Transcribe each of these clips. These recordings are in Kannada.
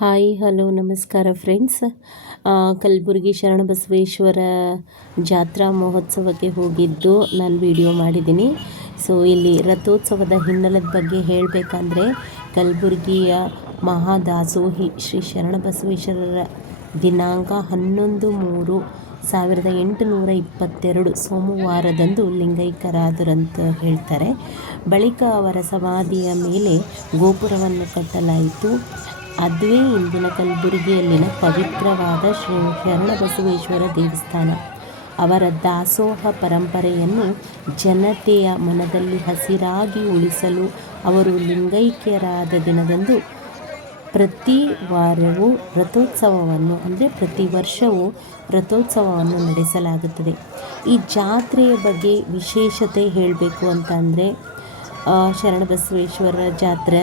ಹಾಯ್ ಹಲೋ ನಮಸ್ಕಾರ ಫ್ರೆಂಡ್ಸ್. ಕಲಬುರಗಿ ಶರಣಬಸವೇಶ್ವರ ಜಾತ್ರಾ ಮಹೋತ್ಸವಕ್ಕೆ ಹೋಗಿದ್ದು ನಾನು ವಿಡಿಯೋ ಮಾಡಿದ್ದೀನಿ. ಸೊ ಇಲ್ಲಿ ರಥೋತ್ಸವದ ಹಿನ್ನೆಲೆದ ಬಗ್ಗೆ ಹೇಳಬೇಕಂದ್ರೆ ಕಲಬುರಗಿಯ ಮಹಾದಾಸೋಹಿ ಶ್ರೀ ಶರಣಬಸವೇಶ್ವರರ ದಿನಾಂಕ 11/3/1822 ಸೋಮವಾರದಂದು ಲಿಂಗೈಕ್ಯರಾದರಂತ ಹೇಳ್ತಾರೆ. ಬಳಿಕ ಅವರ ಸಮಾಧಿಯ ಮೇಲೆ ಗೋಪುರವನ್ನು ಕಟ್ಟಲಾಯಿತು. ಅದುವೇ ಇಂದಿನ ಕಲಬುರಗಿಯಲ್ಲಿನ ಪವಿತ್ರವಾದ ಶ್ರೀ ಶರಣಬಸವೇಶ್ವರ ದೇವಸ್ಥಾನ. ಅವರ ದಾಸೋಹ ಪರಂಪರೆಯನ್ನು ಜನತೆಯ ಮನದಲ್ಲಿ ಹಸಿರಾಗಿ ಉಳಿಸಲು ಅವರು ಲಿಂಗೈಕ್ಯರಾದ ದಿನದಂದು ಪ್ರತಿ ವರ್ಷವೂ ರಥೋತ್ಸವವನ್ನು ನಡೆಸಲಾಗುತ್ತದೆ. ಈ ಜಾತ್ರೆಯ ಬಗ್ಗೆ ವಿಶೇಷತೆ ಹೇಳಬೇಕು ಅಂತ ಅಂದರೆ ಶರಣಬಸವೇಶ್ವರ ಜಾತ್ರೆ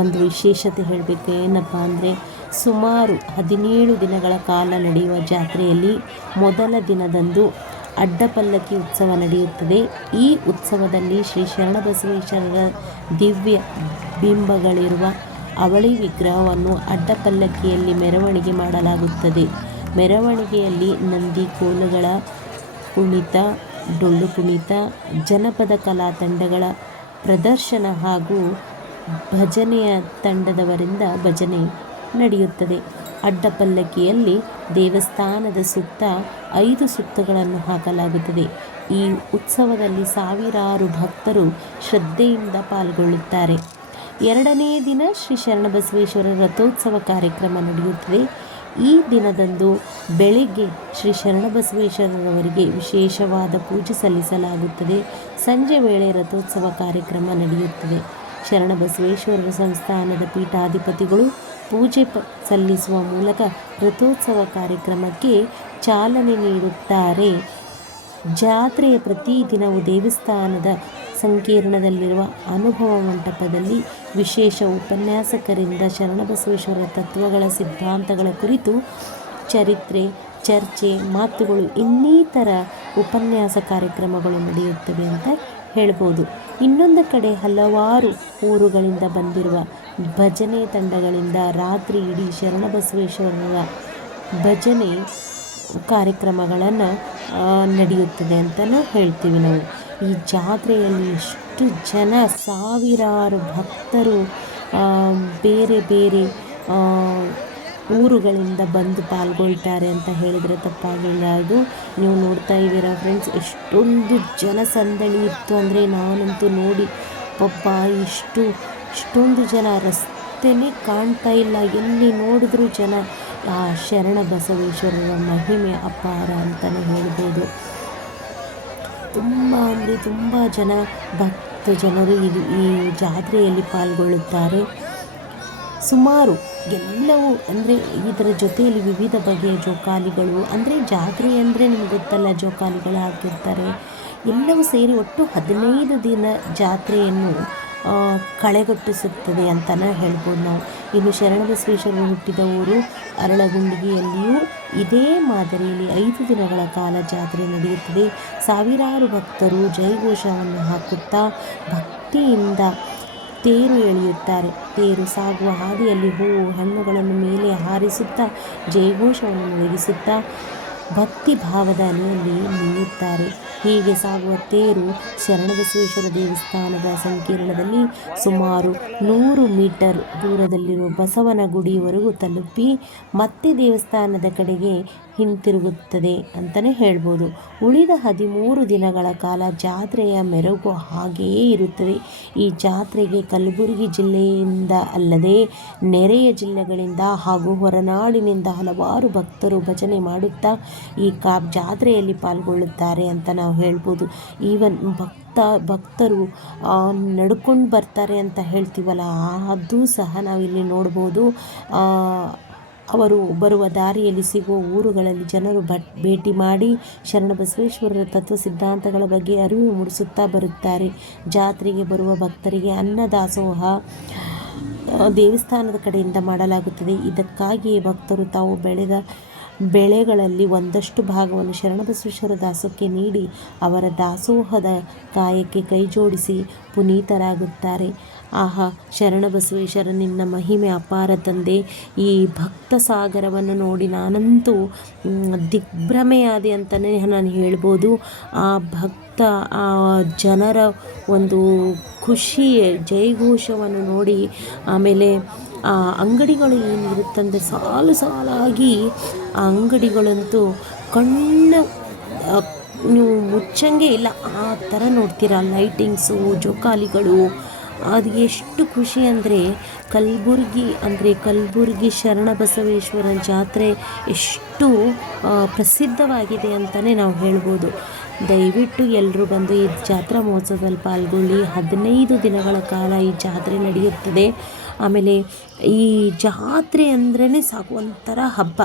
ಒಂದು ವಿಶೇಷತೆ ಹೇಳಬೇಕು. ಏನಪ್ಪ ಅಂದರೆ ಸುಮಾರು 17 ದಿನಗಳ ಕಾಲ ನಡೆಯುವ ಜಾತ್ರೆಯಲ್ಲಿ ಮೊದಲ ದಿನದಂದು ಅಡ್ಡಪಲ್ಲಕ್ಕಿ ಉತ್ಸವ ನಡೆಯುತ್ತದೆ. ಈ ಉತ್ಸವದಲ್ಲಿ ಶ್ರೀ ಶರಣಬಸವೇಶ್ವರರ ದಿವ್ಯ ಬಿಂಬಗಳಿರುವ ಅವಳಿ ವಿಗ್ರಹವನ್ನು ಅಡ್ಡಪಲ್ಲಕ್ಕಿಯಲ್ಲಿ ಮೆರವಣಿಗೆ ಮಾಡಲಾಗುತ್ತದೆ. ಮೆರವಣಿಗೆಯಲ್ಲಿ ನಂದಿ ಕೋಲುಗಳ ಕುಣಿತ, ಡೊಳ್ಳು ಕುಣಿತ, ಜನಪದ ಕಲಾ ತಂಡಗಳ ಪ್ರದರ್ಶನ ಹಾಗೂ ಭಜನೆಯ ತಂಡದವರಿಂದ ಭಜನೆ ನಡೆಯುತ್ತದೆ. ಅಡ್ಡಪಲ್ಲಕ್ಕಿಯಲ್ಲಿ ದೇವಸ್ಥಾನದ ಸುತ್ತ 5 ಸುತ್ತುಗಳನ್ನು ಹಾಕಲಾಗುತ್ತದೆ. ಈ ಉತ್ಸವದಲ್ಲಿ ಸಾವಿರಾರು ಭಕ್ತರು ಶ್ರದ್ಧೆಯಿಂದ ಪಾಲ್ಗೊಳ್ಳುತ್ತಾರೆ. 2ನೇ ದಿನ ಶ್ರೀ ಶರಣಬಸವೇಶ್ವರ ರಥೋತ್ಸವ ಕಾರ್ಯಕ್ರಮ ನಡೆಯುತ್ತದೆ. ಈ ದಿನದಂದು ಬೆಳಿಗ್ಗೆ ಶ್ರೀ ಶರಣಬಸವೇಶ್ವರರವರಿಗೆ ವಿಶೇಷವಾದ ಪೂಜೆ ಸಲ್ಲಿಸಲಾಗುತ್ತದೆ. ಸಂಜೆ ವೇಳೆ ರಥೋತ್ಸವ ಕಾರ್ಯಕ್ರಮ ನಡೆಯುತ್ತದೆ. ಶರಣಬಸವೇಶ್ವರರ ಸಂಸ್ಥಾನದ ಪೀಠಾಧಿಪತಿಗಳು ಪೂಜೆ ಸಲ್ಲಿಸುವ ಮೂಲಕ ರಥೋತ್ಸವ ಕಾರ್ಯಕ್ರಮಕ್ಕೆ ಚಾಲನೆ ನೀಡುತ್ತಾರೆ. ಜಾತ್ರೆಯ ಪ್ರತಿ ದಿನವೂ ದೇವಸ್ಥಾನದ ಸಂಕೀರ್ಣದಲ್ಲಿರುವ ಅನುಭವ ಮಂಟಪದಲ್ಲಿ ವಿಶೇಷ ಉಪನ್ಯಾಸಕರಿಂದ ಶರಣಬಸವೇಶ್ವರರ ತತ್ವಗಳ ಸಿದ್ಧಾಂತಗಳ ಕುರಿತು ಚರಿತ್ರೆ, ಚರ್ಚೆ, ಮಾತುಗಳು ಇನ್ನಿತರ ಉಪನ್ಯಾಸ ಕಾರ್ಯಕ್ರಮಗಳು ನಡೆಯುತ್ತವೆ ಅಂತ ಹೇಳ್ಬೋದು. ಇನ್ನೊಂದು ಕಡೆ ಹಲವಾರು ಊರುಗಳಿಂದ ಬಂದಿರುವ ಭಜನೆ ತಂಡಗಳಿಂದ ರಾತ್ರಿ ಇಡೀ ಶರಣಬಸವೇಶ್ವರರ ಭಜನೆ ಕಾರ್ಯಕ್ರಮಗಳನ್ನು ನಡೆಯುತ್ತದೆ ಅಂತಲೂ ಹೇಳ್ತೀವಿ ನಾವು. ಈ ಜಾತ್ರೆಯಲ್ಲಿ ಎಷ್ಟು ಜನ, ಸಾವಿರಾರು ಭಕ್ತರು ಬೇರೆ ಬೇರೆ ಊರುಗಳಿಂದ ಬಂದು ಪಾಲ್ಗೊಳ್ತಾರೆ ಅಂತ ಹೇಳಿದರೆ ತಪ್ಪಾಗಿಲ್ಲ. ನೀವು ನೋಡ್ತಾ ಇದ್ದೀರಾ ಫ್ರೆಂಡ್ಸ್, ಎಷ್ಟೊಂದು ಜನಸಂದಣಿ ಇತ್ತು ಅಂದರೆ ನಾನಂತೂ ನೋಡಿ ಇಷ್ಟೊಂದು ಜನ, ರಸ್ತೆನೇ ಕಾಣ್ತಾ ಇಲ್ಲ, ಎಲ್ಲಿ ನೋಡಿದ್ರೂ ಜನ. ಆ ಶರಣಬಸವೇಶ್ವರರ ಮಹಿಮೆ ಅಪಾರ ಅಂತಲೇ ಹೇಳ್ಬೋದು. ತುಂಬ ಅಂದರೆ ತುಂಬ ಜನರು ಈ ಜಾತ್ರೆಯಲ್ಲಿ ಪಾಲ್ಗೊಳ್ಳುತ್ತಾರೆ. ಸುಮಾರು ಎಲ್ಲವೂ ಅಂದರೆ ಇದರ ಜೊತೆಯಲ್ಲಿ ವಿವಿಧ ಬಗೆಯ ಜೋಕಾಲಿಗಳು, ಅಂದರೆ ಜಾತ್ರೆ ಅಂದರೆ ನಿಮ್ಗೆ ಗೊತ್ತಲ್ಲ, ಜೋಕಾಲಿಗಳು ಹಾಕಿರ್ತಾರೆ. ಎಲ್ಲವೂ ಸೇರಿ ಒಟ್ಟು 15 ದಿನ ಜಾತ್ರೆಯನ್ನು ಕಳೆಗಟ್ಟಿಸುತ್ತದೆ ಅಂತಲೇ ಹೇಳ್ಬೋದು ನಾವು. ಇನ್ನು ಶರಣಬಸವೇಶ್ವರರು ಹುಟ್ಟಿದ ಊರು ಅರಳಗುಂಡಿಗೆಯಲ್ಲಿಯೂ ಇದೇ ಮಾದರಿಯಲ್ಲಿ 5 ದಿನಗಳ ಕಾಲ ಜಾತ್ರೆ ನಡೆಯುತ್ತದೆ. ಸಾವಿರಾರು ಭಕ್ತರು ಜಯಘೋಷವನ್ನು ಹಾಕುತ್ತಾ ಭಕ್ತಿಯಿಂದ ತೇರು ಎಳೆಯುತ್ತಾರೆ. ತೇರು ಸಾಗುವ ಹಾದಿಯಲ್ಲಿ ಹೂವು ಹಣ್ಣುಗಳನ್ನು ಮೇಲೆ ಹಾರಿಸುತ್ತಾ ಜಯಘೋಷವನ್ನು ಮೊಳಗಿಸುತ್ತಾ ಭಕ್ತಿ ಭಾವದ ಅಲೆಯಲ್ಲಿ ನಿಲ್ಲುತ್ತಾರೆ. ಹೀಗೆ ಸಾಗುವ ತೇರು ಶರಣಬಸವೇಶ್ವರ ದೇವಸ್ಥಾನದ ಸಂಕೀರ್ಣದಲ್ಲಿ ಸುಮಾರು 100 ಮೀಟರ್ ದೂರದಲ್ಲಿರುವ ಬಸವನ ಗುಡಿಯವರೆಗೂ ತಲುಪಿ ಮತ್ತೆ ದೇವಸ್ಥಾನದ ಕಡೆಗೆ ಹಿಂತಿರುಗುತ್ತದೆ ಅಂತಲೇ ಹೇಳ್ಬೋದು. ಉಳಿದ 13 ದಿನಗಳ ಕಾಲ ಜಾತ್ರೆಯ ಮೆರುಗು ಹಾಗೆಯೇ ಇರುತ್ತದೆ. ಈ ಜಾತ್ರೆಗೆ ಕಲಬುರಗಿ ಜಿಲ್ಲೆಯಿಂದ ಅಲ್ಲದೆ ನೆರೆಯ ಜಿಲ್ಲೆಗಳಿಂದ ಹಾಗೂ ಹೊರನಾಡಿನಿಂದ ಹಲವಾರು ಭಕ್ತರು ಭಜನೆ ಮಾಡುತ್ತಾ ಈ ಜಾತ್ರೆಯಲ್ಲಿ ಪಾಲ್ಗೊಳ್ಳುತ್ತಾರೆ ಅಂತ ನಾವು ಹೇಳ್ಬೋದು. ಈವನ್ ಭಕ್ತರು ನಡ್ಕೊಂಡು ಬರ್ತಾರೆ ಅಂತ ಹೇಳ್ತೀವಲ್ಲ, ಅದು ಸಹ ನಾವಿಲ್ಲಿ ನೋಡ್ಬೋದು. ಅವರು ಬರುವ ದಾರಿಯಲ್ಲಿ ಸಿಗುವ ಊರುಗಳಲ್ಲಿ ಜನರು ಭೇಟಿ ಮಾಡಿ ಶರಣಬಸವೇಶ್ವರರ ತತ್ವ ಸಿದ್ಧಾಂತಗಳ ಬಗ್ಗೆ ಅರಿವು ಮೂಡಿಸುತ್ತಾ ಬರುತ್ತಾರೆ. ಜಾತ್ರೆಗೆ ಬರುವ ಭಕ್ತರಿಗೆ ಅನ್ನದಾಸೋಹ ದೇವಸ್ಥಾನದ ಕಡೆಯಿಂದ ಮಾಡಲಾಗುತ್ತದೆ. ಇದಕ್ಕಾಗಿಯೇ ಭಕ್ತರು ತಾವು ಬೆಳೆದ ಬೆಳೆಗಳಲ್ಲಿ ಒಂದಷ್ಟು ಭಾಗವನ್ನು ಶರಣಬಸವೇಶ್ವರ ದಾಸೋಹಕ್ಕೆ ನೀಡಿ ಅವರ ದಾಸೋಹದ ಕಾಯಕ್ಕೆ ಕೈಜೋಡಿಸಿ ಪುನೀತರಾಗುತ್ತಾರೆ. ಆಹಾ, ಶರಣಬಸವೇಶ್ವರ ನಿನ್ನ ಮಹಿಮೆ ಅಪಾರ ತಂದೆ. ಈ ಭಕ್ತ ಸಾಗರವನ್ನು ನೋಡಿ ನಾನಂತೂ ದಿಗ್ಭ್ರಮೆಯಾದೆ ಅಂತಲೇ ನಾನು ಹೇಳ್ಬೋದು. ಆ ಭಕ್ತ ಆ ಜನರ ಒಂದು ಖುಷಿ ಜಯಘೋಷವನ್ನು ನೋಡಿ, ಆಮೇಲೆ ಆ ಅಂಗಡಿಗಳು ಏನಿರುತ್ತಂದರೆ ಸಾಲು ಸಾಲಾಗಿ ಆ ಅಂಗಡಿಗಳಂತೂ ಕಣ್ಣು ನೀವು ಮುಚ್ಚಂಗೆ ಇಲ್ಲ, ಆ ಥರ ನೋಡ್ತೀರಾ. ಲೈಟಿಂಗ್ಸು, ಜೋಕಾಲಿಗಳು, ಅದು ಎಷ್ಟು ಖುಷಿ ಅಂದರೆ ಕಲಬುರ್ಗಿ ಶರಣಬಸವೇಶ್ವರ ಜಾತ್ರೆ ಎಷ್ಟು ಪ್ರಸಿದ್ಧವಾಗಿದೆ ಅಂತಲೇ ನಾವು ಹೇಳ್ಬೋದು. ದಯವಿಟ್ಟು ಎಲ್ಲರೂ ಬಂದು ಈ ಜಾತ್ರಾ ಮಹೋತ್ಸವದಲ್ಲಿ ಪಾಲ್ಗೊಳ್ಳಿ. 15 ದಿನಗಳ ಕಾಲ ಈ ಜಾತ್ರೆ ನಡೆಯುತ್ತದೆ. ಆಮೇಲೆ ಈ ಜಾತ್ರೆ ಅಂದ್ರೇ ಸಾಕು, ಒಂಥರ ಹಬ್ಬ.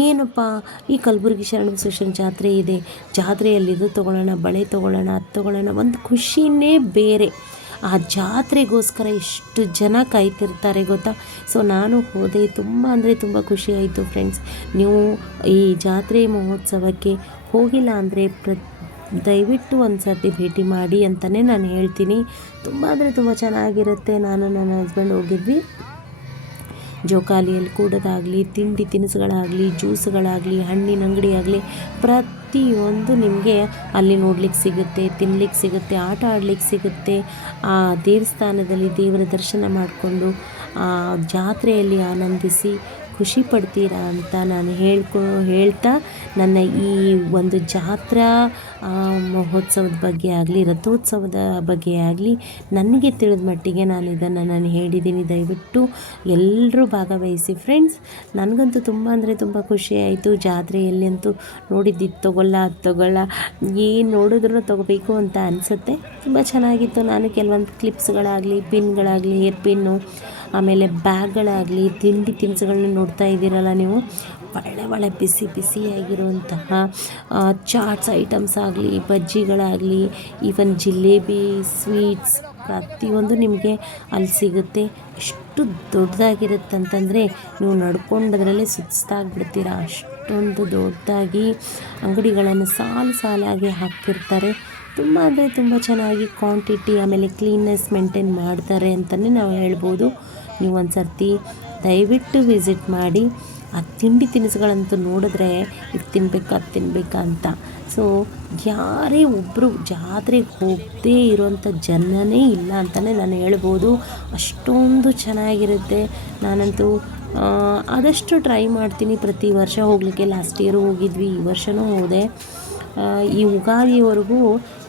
ಏನಪ್ಪ ಈ ಕಲಬುರ್ಗಿ ಶರಣಬಸವೇಶ್ವರ ಜಾತ್ರೆ ಇದೆ, ಜಾತ್ರೆಯಲ್ಲಿ ಇದು ತೊಗೊಳ್ಳೋಣ, ಬಳೆ ತೊಗೊಳ್ಳೋಣ, ಅದು ತೊಗೊಳ್ಳೋಣ, ಒಂದು ಖುಷಿನೇ ಬೇರೆ. ಆ ಜಾತ್ರೆಗೋಸ್ಕರ ಎಷ್ಟು ಜನ ಕಾಯ್ತಿರ್ತಾರೆ ಗೊತ್ತಾ. ಸೊ ನಾನು ಹೋದೆ, ತುಂಬ ಅಂದರೆ ತುಂಬ ಖುಷಿಯಾಯಿತು ಫ್ರೆಂಡ್ಸ್. ನೀವು ಈ ಜಾತ್ರೆ ಮಹೋತ್ಸವಕ್ಕೆ ಹೋಗಿಲ್ಲ ಅಂದರೆ ದಯವಿಟ್ಟು ಒಂದು ಸರ್ತಿ ಭೇಟಿ ಮಾಡಿ ಅಂತಲೇ ನಾನು ಹೇಳ್ತೀನಿ. ತುಂಬ ಅಂದರೆ ತುಂಬ ಚೆನ್ನಾಗಿರುತ್ತೆ. ನಾನು ನನ್ನ ಹಸ್ಬೆಂಡ್ ಹೋಗಿದ್ವಿ. ಜೋಕಾಲಿಯಲ್ಲಿ ಕೂಡೋದಾಗಲಿ, ತಿಂಡಿ ತಿನಿಸುಗಳಾಗಲಿ, ಜ್ಯೂಸ್ಗಳಾಗಲಿ, ಹಣ್ಣಿನ ಅಂಗಡಿ ಆಗಲಿ, ಪ್ರತಿಯೊಂದು ನಿಮಗೆ ಅಲ್ಲಿ ನೋಡ್ಲಿಕ್ಕೆ ಸಿಗುತ್ತೆ, ತಿನ್ಲಿಕ್ಕೆ ಸಿಗುತ್ತೆ, ಆಟ ಆಡ್ಲಿಕ್ಕೆ ಸಿಗುತ್ತೆ. ಆ ದೇವಸ್ಥಾನದಲ್ಲಿ ದೇವರ ದರ್ಶನ ಮಾಡಿಕೊಂಡು ಆ ಜಾತ್ರೆಯಲ್ಲಿ ಆನಂದಿಸಿ ಖುಷಿ ಪಡ್ತೀರಾ ಅಂತ ನಾನು ಹೇಳ್ತಾ ನನ್ನ ಈ ಒಂದು ಜಾತ್ರಾ ಮಹೋತ್ಸವದ ಬಗ್ಗೆ ಆಗಲಿ, ರಥೋತ್ಸವದ ಬಗ್ಗೆ ಆಗಲಿ ನನಗೆ ತಿಳಿದ ಮಟ್ಟಿಗೆ ನಾನು ಹೇಳಿದ್ದೀನಿ. ದಯವಿಟ್ಟು ಎಲ್ಲರೂ ಭಾಗವಹಿಸಿ ಫ್ರೆಂಡ್ಸ್. ನನಗಂತೂ ತುಂಬ ಅಂದರೆ ತುಂಬ ಖುಷಿಯಾಯಿತು. ಜಾತ್ರೆಯಲ್ಲಿ ಅಂತೂ ನೋಡಿದ್ದು ತೊಗೊಲ್ಲ, ಅದು ತೊಗೊಲ್ಲ, ಏನು ನೋಡಿದ್ರೂ ತೊಗೋಬೇಕು ಅಂತ ಅನಿಸುತ್ತೆ. ತುಂಬ ಚೆನ್ನಾಗಿತ್ತು. ನಾನು ಕೆಲವೊಂದು ಕ್ಲಿಪ್ಸ್ಗಳಾಗಲಿ, ಪಿನ್ಗಳಾಗಲಿ, ಹೇರ್ ಪಿನ್ನು, ಆಮೇಲೆ ಬ್ಯಾಗ್ಗಳಾಗಲಿ, ತಿಂಡಿ ತಿನಿಸುಗಳನ್ನ ನೋಡ್ತಾ ಇದ್ದೀರಲ್ಲ ನೀವು, ಒಳ್ಳೆ ಬಿಸಿಯಾಗಿರುವಂತಹ ಚಾಟ್ಸ್ ಐಟಮ್ಸ್ ಆಗಲಿ, ಬಜ್ಜಿಗಳಾಗಲಿ, ಈವನ್ ಜಿಲೇಬಿ, ಸ್ವೀಟ್ಸ್ ಪ್ರತಿಯೊಂದು ನಿಮಗೆ ಅಲ್ಲಿ ಸಿಗುತ್ತೆ. ಎಷ್ಟು ದೊಡ್ಡದಾಗಿರುತ್ತೆ ಅಂತಂದರೆ ನೀವು ನಡ್ಕೊಂಡದ್ರಲ್ಲೇ ಸುಸ್ತಾಗ್ಬಿಡ್ತೀರ. ಅಷ್ಟೊಂದು ದೊಡ್ಡದಾಗಿ ಅಂಗಡಿಗಳನ್ನು ಸಾಲಾಗಿ ಹಾಕ್ತಿರ್ತಾರೆ. ತುಂಬ ಅಂದರೆ ತುಂಬ ಚೆನ್ನಾಗಿ ಕ್ವಾಂಟಿಟಿ ಆಮೇಲೆ ಕ್ಲೀನ್ನೆಸ್ ಮೇಂಟೈನ್ ಮಾಡ್ತಾರೆ ಅಂತಲೇ ನಾವು ಹೇಳ್ಬೋದು. ನೀವು ಒಂದು ಸರ್ತಿ ದಯವಿಟ್ಟು ವಿಸಿಟ್ ಮಾಡಿ. ಆ ತಿಂಡಿ ತಿನಿಸುಗಳಂತೂ ನೋಡಿದ್ರೆ ಇದು ತಿನ್ನಬೇಕಾ ಅದು ತಿನ್ನಬೇಕಾ ಅಂತ. ಸೊ ಯಾರೇ ಒಬ್ಬರು ಜಾತ್ರೆಗೆ ಹೋಗದೇ ಇರೋವಂಥ ಜನನೇ ಇಲ್ಲ ಅಂತಲೇ ನಾನು ಹೇಳ್ಬೋದು. ಅಷ್ಟೊಂದು ಚೆನ್ನಾಗಿರುತ್ತೆ. ನಾನಂತೂ ಆದಷ್ಟು ಟ್ರೈ ಮಾಡ್ತೀನಿ ಪ್ರತಿ ವರ್ಷ ಹೋಗಲಿಕ್ಕೆ. ಲಾಸ್ಟ್ ಇಯರು ಹೋಗಿದ್ವಿ, ಈ ವರ್ಷವೂ ಹೋದೆ. ಈ ಯುಗಾದಿವರೆಗೂ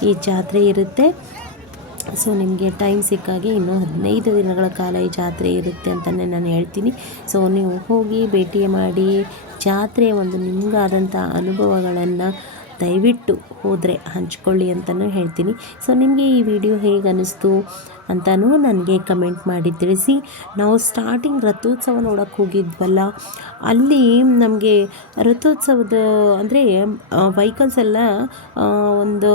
ಈ ಜಾತ್ರೆ ಇರುತ್ತೆ. ಸೊ ನಿಮಗೆ ಟೈಮ್ ಸಿಕ್ಕಾಗೆ ಇನ್ನೂ 15 ದಿನಗಳ ಕಾಲ ಈ ಜಾತ್ರೆ ಇರುತ್ತೆ ಅಂತಲೇ ನಾನು ಹೇಳ್ತೀನಿ. ಸೊ ನೀವು ಹೋಗಿ ಭೇಟಿ ಮಾಡಿ ಜಾತ್ರೆಯ ಒಂದು ನಿಮಗಾದಂಥ ಅನುಭವಗಳನ್ನು ದಯವಿಟ್ಟು ಹೋದರೆ ಹಂಚ್ಕೊಳ್ಳಿ ಅಂತಲೂ ಹೇಳ್ತೀನಿ. ಸೊ ನಿಮಗೆ ಈ ವಿಡಿಯೋ ಹೇಗೆ ಅನ್ನಿಸ್ತು ಅಂತಲೂ ನನಗೆ ಕಮೆಂಟ್ ಮಾಡಿ ತಿಳಿಸಿ. ನಾವು ಸ್ಟಾರ್ಟಿಂಗ್ ರಥೋತ್ಸವ ನೋಡೋಕ್ಕೆ ಹೋಗಿದ್ವಲ್ಲ, ಅಲ್ಲಿ ನಮಗೆ ರಥೋತ್ಸವದ ಅಂದರೆ ವೆಹಿಕಲ್ಸ್ ಎಲ್ಲ ಒಂದು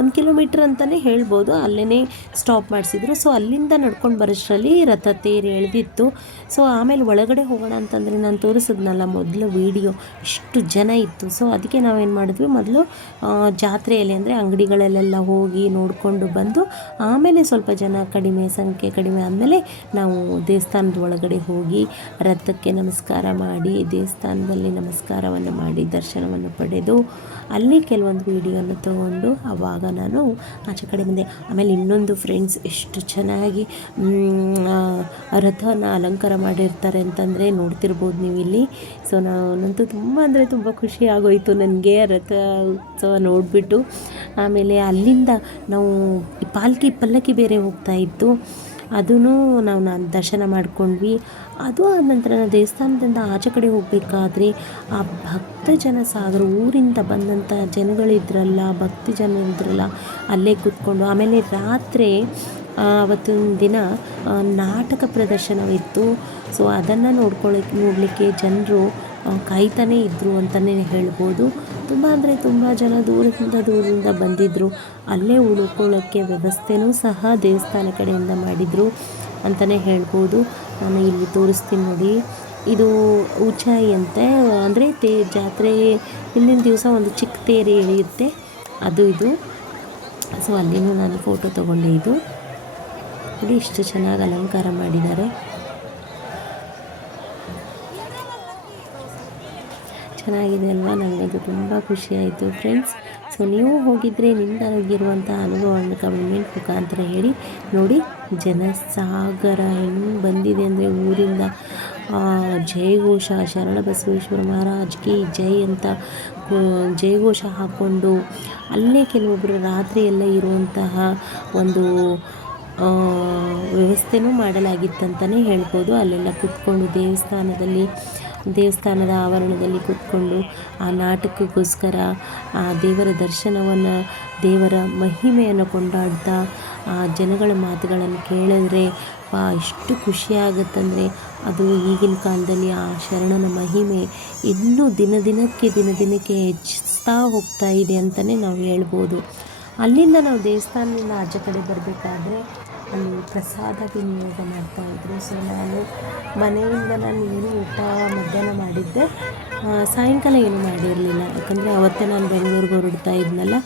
1 ಕಿಲೋಮೀಟ್ರ್ ಅಂತಲೇ ಹೇಳ್ಬೋದು, ಅಲ್ಲೇ ಸ್ಟಾಪ್ ಮಾಡಿಸಿದ್ರು. ಸೊ ಅಲ್ಲಿಂದ ನಡ್ಕೊಂಡು ಬರೋಷ್ಟರಲ್ಲಿ ರಥ ತೇರು ಎಳೆದಿತ್ತು. ಸೊ ಆಮೇಲೆ ಒಳಗಡೆ ಹೋಗೋಣ ಅಂತಂದರೆ ನಾನು ತೋರಿಸಿದ್ನಲ್ಲ ಮೊದಲು ವಿಡಿಯೋ, ಇಷ್ಟು ಜನ ಇತ್ತು. ಸೊ ಅದಕ್ಕೆ ನಾವೇನು ಮಾಡಿದ್ವಿ, ಮೊದಲು ಜಾತ್ರೆಯಲ್ಲಿ ಅಂದರೆ ಅಂಗಡಿಗಳಲ್ಲೆಲ್ಲ ಹೋಗಿ ನೋಡಿಕೊಂಡು ಬಂದು ಆಮೇಲೆ ಸ್ವಲ್ಪ ಜನ ಸಂಖ್ಯೆ ಕಡಿಮೆ ಆದಮೇಲೆ ನಾವು ದೇವಸ್ಥಾನದ ಒಳಗಡೆ ಹೋಗಿ ರಥಕ್ಕೆ ನಮಸ್ಕಾರ ಮಾಡಿ, ದೇವಸ್ಥಾನದಲ್ಲಿ ನಮಸ್ಕಾರವನ್ನು ಮಾಡಿ ದರ್ಶನವನ್ನು ಪಡೆದು ಅಲ್ಲಿ ಕೆಲವೊಂದು ವಿಡಿಯೋನ ತೊಗೊಂಡು ಆವಾಗ ನಾನು ಆಚೆ ಕಡೆ ಬಂದೆ. ಆಮೇಲೆ ಇನ್ನೊಂದು ಫ್ರೆಂಡ್ಸ್, ಎಷ್ಟು ಚೆನ್ನಾಗಿ ರಥನ ಅಲಂಕಾರ ಮಾಡಿರ್ತಾರೆ ಅಂತಂದರೆ ನೋಡ್ತಿರ್ಬೋದು ನೀವು ಇಲ್ಲಿ. ಸೊ ನಾನಂತೂ ತುಂಬ ಅಂದರೆ ತುಂಬ ಖುಷಿ ಆಗೋಯಿತು ನನಗೆ ರಥ ಉತ್ಸವ ನೋಡಿಬಿಟ್ಟು. ಆಮೇಲೆ ಅಲ್ಲಿಂದ ನಾವು ಪಲ್ಲಕ್ಕಿ ಬೇರೆ ಹೋಗ್ತಾ ಇತ್ತು, ಅದೂ ನಾನು ದರ್ಶನ ಮಾಡ್ಕೊಂಡ್ವಿ. ಅದು ಆದ ನಂತರ ದೇವಸ್ಥಾನದಿಂದ ಆಚೆ ಕಡೆ ಹೋಗಬೇಕಾದ್ರೆ ಆ ಭಕ್ತ ಜನ ಸಾಗರ, ಊರಿಂದ ಬಂದಂಥ ಜನಗಳಿದ್ರಲ್ಲ, ಭಕ್ತಿ ಜನ ಇದ್ರಲ್ಲ, ಅಲ್ಲೇ ಕೂತ್ಕೊಂಡು ಆಮೇಲೆ ರಾತ್ರಿ ಅವತ್ತಿನ ದಿನ ನಾಟಕ ಪ್ರದರ್ಶನವಿತ್ತು. ಸೊ ಅದನ್ನು ನೋಡಲಿಕ್ಕೆ ಜನರು ಕಾಯ್ತಾನೇ ಇದ್ದರು ಅಂತಲೇ ಹೇಳ್ಬೋದು. ತುಂಬ ಅಂದರೆ ತುಂಬ ಜನ ದೂರದಿಂದ ಬಂದಿದ್ದರು. ಅಲ್ಲೇ ಉಳ್ಕೊಳ್ಳೋಕ್ಕೆ ವ್ಯವಸ್ಥೆನೂ ಸಹ ದೇವಸ್ಥಾನ ಕಡೆಯಿಂದ ಮಾಡಿದರು ಅಂತಲೇ ಹೇಳ್ಬೋದು. ನಾನು ಇಲ್ಲಿ ತೋರಿಸ್ತೀನಿ ನೋಡಿ, ಇದು ಉಚಾಯಿ ಅಂತೆ, ಅಂದರೆ ಜಾತ್ರೆ ಹಿಂದಿನ ದಿವಸ ಒಂದು ಚಿಕ್ಕ ತೇರು ಎಳೆಯುತ್ತೆ, ಅದು ಇದು. ಸೊ ಅಲ್ಲಿನೂ ನಾನು ಫೋಟೋ ತೊಗೊಂಡೆ. ಇದು ನೋಡಿ ಎಷ್ಟು ಚೆನ್ನಾಗಿ ಅಲಂಕಾರ ಮಾಡಿದ್ದಾರೆ. ಚೆನ್ನಾಗಿದೆ ಅಲ್ವಾ? ನನಗಂತೂ ತುಂಬ ಖುಷಿಯಾಯಿತು ಫ್ರೆಂಡ್ಸ್. ಸೊ ನೀವು ಹೋಗಿದ್ದರೆ ನಿಮ್ದಾಗಿರುವಂಥ ಅನುಭವವನ್ನು ಕಮೆಂಟ್ ಮುಖಾಂತರ ಹೇಳಿ. ನೋಡಿ ಜನಸಾಗರ ಹೆಂಗೆ ಬಂದಿದೆ ಅಂದರೆ ಊರಿಂದ ಜಯಘೋಷ, ಶರಣ ಬಸವೇಶ್ವರ ಮಹಾರಾಜ್ ಕಿ ಜೈ ಅಂತ ಜಯಘೋಷ ಹಾಕ್ಕೊಂಡು, ಅಲ್ಲೇ ಕೆಲವೊಬ್ಬರು ರಾತ್ರಿ ಎಲ್ಲ ಇರುವಂತಹ ಒಂದು ವ್ಯವಸ್ಥೆನೂ ಮಾಡಲಾಗಿತ್ತಂತಲೇ ಹೇಳ್ಬೋದು. ಅಲ್ಲೆಲ್ಲ ಕೂತ್ಕೊಂಡು ದೇವಸ್ಥಾನದ ಆವರಣದಲ್ಲಿ ಕೂತ್ಕೊಂಡು ಆ ನಾಟಕಕ್ಕೋಸ್ಕರ ಆ ದೇವರ ದರ್ಶನವನ್ನು, ದೇವರ ಮಹಿಮೆಯನ್ನು ಕೊಂಡಾಡ್ತಾ ಆ ಜನಗಳ ಮಾತುಗಳನ್ನು ಕೇಳಿದ್ರೆ ಎಷ್ಟು ಖುಷಿಯಾಗುತ್ತಂದರೆ, ಅದು ಈಗಿನ ಕಾಲದಲ್ಲಿ ಆ ಶರಣನ ಮಹಿಮೆ ಇನ್ನೂ ದಿನದಿನಕ್ಕೆ ಹೆಚ್ಚಿಸ್ತಾ ಹೋಗ್ತಾ ಇದೆ ಅಂತಲೇ ನಾವು ಹೇಳ್ಬೋದು. ಅಲ್ಲಿಂದ ನಾವು ದೇವಸ್ಥಾನದಿಂದ ಆಚೆ ಕಡೆ ಬರಬೇಕಾದ್ರೆ ಅಲ್ಲಿ ಪ್ರಸಾದ ವಿನಿಯೋಗ ಮಾಡ್ತಾಯಿದ್ರು. ಸೊ ಮನೆಯಿಂದ ನಾನು ಏನು ಊಟ ಮಧ್ಯಾಹ್ನ ಮಾಡಿದ್ದೆ, ಸಾಯಂಕಾಲ ಏನೂ ಮಾಡಿರಲಿಲ್ಲ. ಯಾಕಂದರೆ ಅವತ್ತೇ ನಾನು ಬೆಂಗಳೂರಿಗೆ ಹೊರಡ್ತಾ ಇದ್ನಲ್ಲ.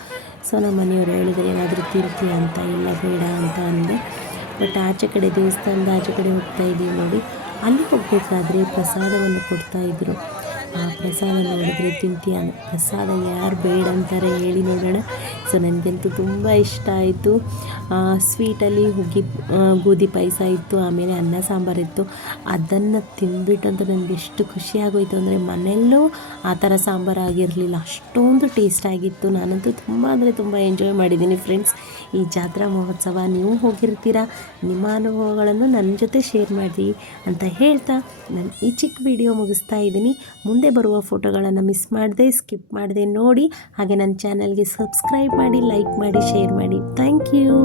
ಸೊ ನಮ್ಮ ಮನೆಯವರು ಹೇಳಿದರೆ ಏನಾದರೂ ತಿಂತೀಯ ಅಂತ. ಇಲ್ಲ ಬೇಡ ಅಂತ ಅಂದೆ. ಬಟ್ ಆಚೆ ಕಡೆ ದೇವಸ್ಥಾನದ ಆಚೆ ಕಡೆ ಹೋಗ್ತಾ ಇದ್ದೀವಿ ನೋಡಿ, ಅಲ್ಲಿ ಹೋಗಬೇಕಾದ್ರೆ ಪ್ರಸಾದವನ್ನು ಕೊಡ್ತಾಯಿದ್ರು. ಆ ಪ್ರಸಾದ ನೋಡಿದ್ರೆ ತಿಂತೀಯ, ಪ್ರಸಾದ ಯಾರು ಬೇಡ ಅಂತಾರೆ ಹೇಳಿ ನೋಡೋಣ. ಸೊ ನನಗಂತೂ ತುಂಬ ಇಷ್ಟ ಆಯಿತು. ಸ್ವೀಟಲ್ಲಿ ಗೋಧಿ ಪಾಯಸ ಇತ್ತು, ಆಮೇಲೆ ಅನ್ನ ಸಾಂಬಾರಿತ್ತು. ಅದನ್ನು ತಿಂದ್ಬಿಟ್ಟಂತೂ ನನಗೆ ಎಷ್ಟು ಖುಷಿಯಾಗೋಯಿತು ಅಂದರೆ, ಮನೆಯಲ್ಲೂ ಆ ಥರ ಸಾಂಬಾರು ಆಗಿರಲಿಲ್ಲ, ಅಷ್ಟೊಂದು ಟೇಸ್ಟ್ ಆಗಿತ್ತು. ನಾನಂತೂ ತುಂಬ ಅಂದರೆ ತುಂಬ ಎಂಜಾಯ್ ಮಾಡಿದ್ದೀನಿ ಫ್ರೆಂಡ್ಸ್. ಈ ಜಾತ್ರಾ ಮಹೋತ್ಸವ ನೀವು ಹೋಗಿರ್ತೀರಾ, ನಿಮ್ಮ ಅನುಭವಗಳನ್ನು ನನ್ನ ಜೊತೆ ಶೇರ್ ಮಾಡಿ ಅಂತ ಹೇಳ್ತಾ ನಾನು ಈ ಚಿಕ್ಕ ವಿಡಿಯೋ ಮುಗಿಸ್ತಾ ಇದ್ದೀನಿ. ಮುಂದೆ ಬರುವ ಫೋಟೋಗಳನ್ನು ಮಿಸ್ ಮಾಡದೆ, ಸ್ಕಿಪ್ ಮಾಡದೆ ನೋಡಿ. ಹಾಗೆ ನನ್ನ ಚಾನಲ್ಗೆ ಸಬ್ಸ್ಕ್ರೈಬ್ ಮಾಡಿ, ಲೈಕ್ ಮಾಡಿ, ಶೇರ್ ಮಾಡಿ. Thank you.